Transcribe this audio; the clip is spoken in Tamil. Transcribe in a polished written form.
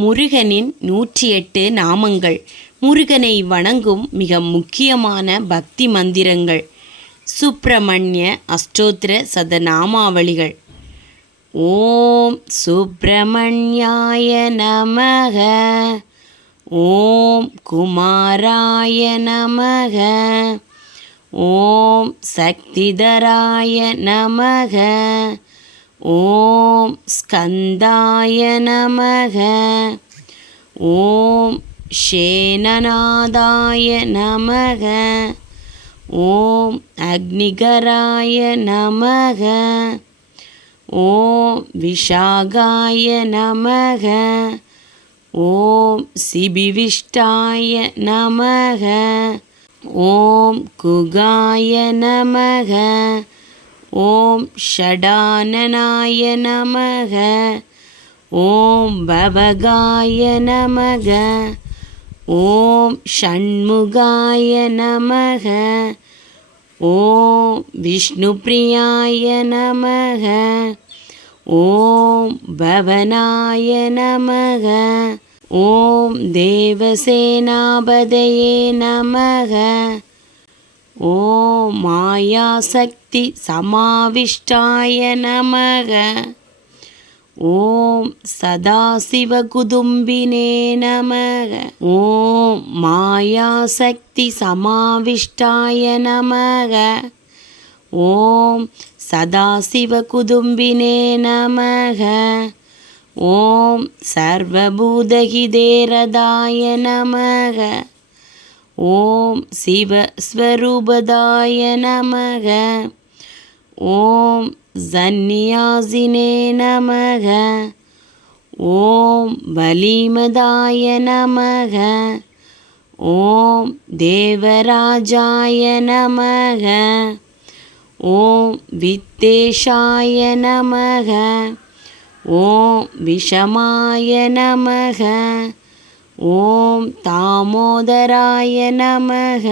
முருகனின் 108 நாமங்கள். முருகனை வணங்கும் மிக முக்கியமான பக்தி மந்திரங்கள். சுப்பிரமணிய அஷ்டோத்திர சதநாமாவளிகள். ஓம் சுப்பிரமணியாய நமக. ஓம் குமாராய நமக. ஓம் சக்திதராய நமக. ஓம் ஸ்கந்தாய நமக. ஓம் ஷேனநாதாய நமக. ஓம் அக்னிகராய நமக. ஓம் விஷாகாய நமக. ஓம் சிபிவிஷ்டாய நமக. ஓம் குகாய நமக. ஓம் ஷடானனாய நமக. ஓம் பவகாய நமக. ஓம் ஷண்முகாய நமக. ஓம் விஷ்ணுப்ரியாய நமக. ஓம் பவனாய நமக. ஓம் தேவசேனாபதயே நமக. ஓம் மாயாசக்தி சமாவிஷ்டாய நமக. ஓம் சதாசிவகுதும்பினே நமக. ஓம் மாயாசக்தி சமாவிஷ்டாய நமக. ஓம் சதாசிவகுதும்பினே நமக. ஓம் சர்வபூதஹிதேரதாய நமக. ஓம் சிவஸ்வரூபதாய நமக. ஓம் சந்நியாசினே நமக. ஓம் வலிமதாய நமக. ஓம் தேவராஜாய நமக. ஓம் வித்தேஷாய நமக. ஓம் விஷமாய நமக. ஓம் தாமோதராய நமக.